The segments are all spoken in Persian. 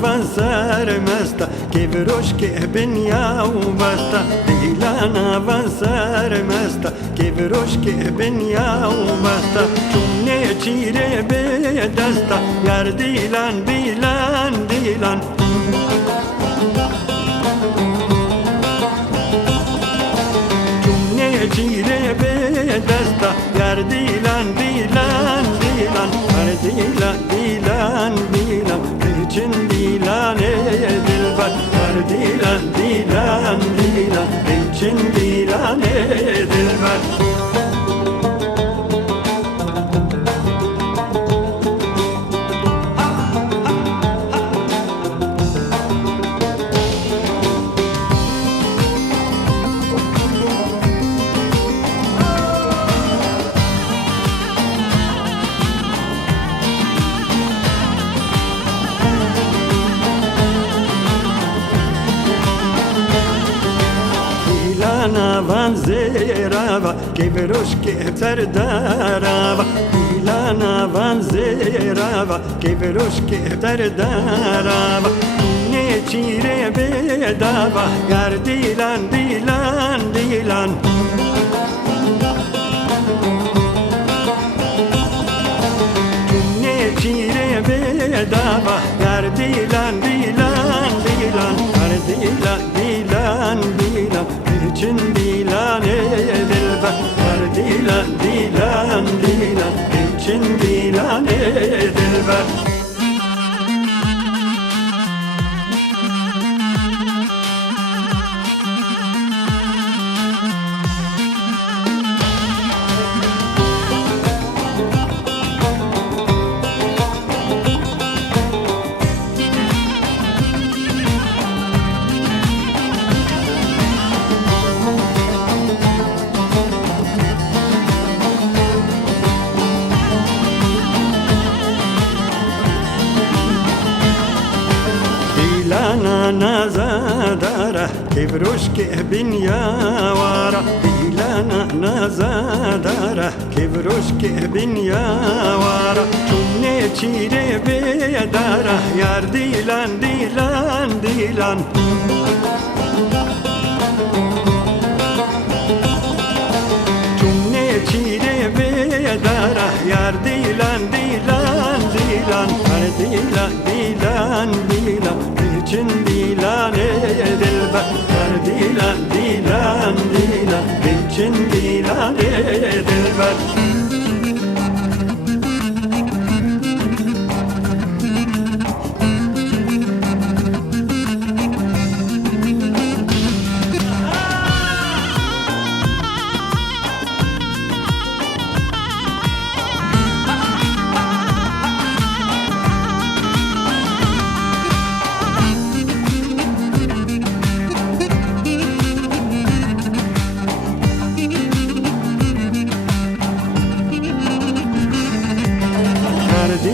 van سرمسته که بروش که بنیا و بسته دیلان van سرمسته که بروش که بنیا و بسته چونه چیره به دسته یار دیلان دیلان دیلان چونه چیره به دسته یار دیلان دیلان دیلان هر دیلان دیلان دیلان için dilane dilber her dilan dilan dilan için dilane dilber van zerava ke veroş ke terdarava dilana van zerava ke veroş ke terdarava ne çire bedava yar dilan dilan dilan ne çire bedava yar dilan dilan dilan yar dilan dilan dilan için dilan dilber her dilan dilan dilan için dilan dilber dilana nazadara kevroş ke binyavara dilana nazadara kevroş ke binyavara çune çire bedara yar dilan dilan dilan çune çire bedara yar dilan dilan dilan her dilan dilan dilan için dilan dilber her dilan dilan dilan için dilan dilber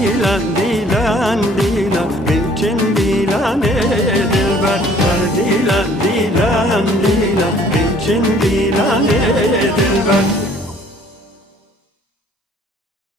dilan dilan dilan için dilan dilber her dilan dilan dilan için dilan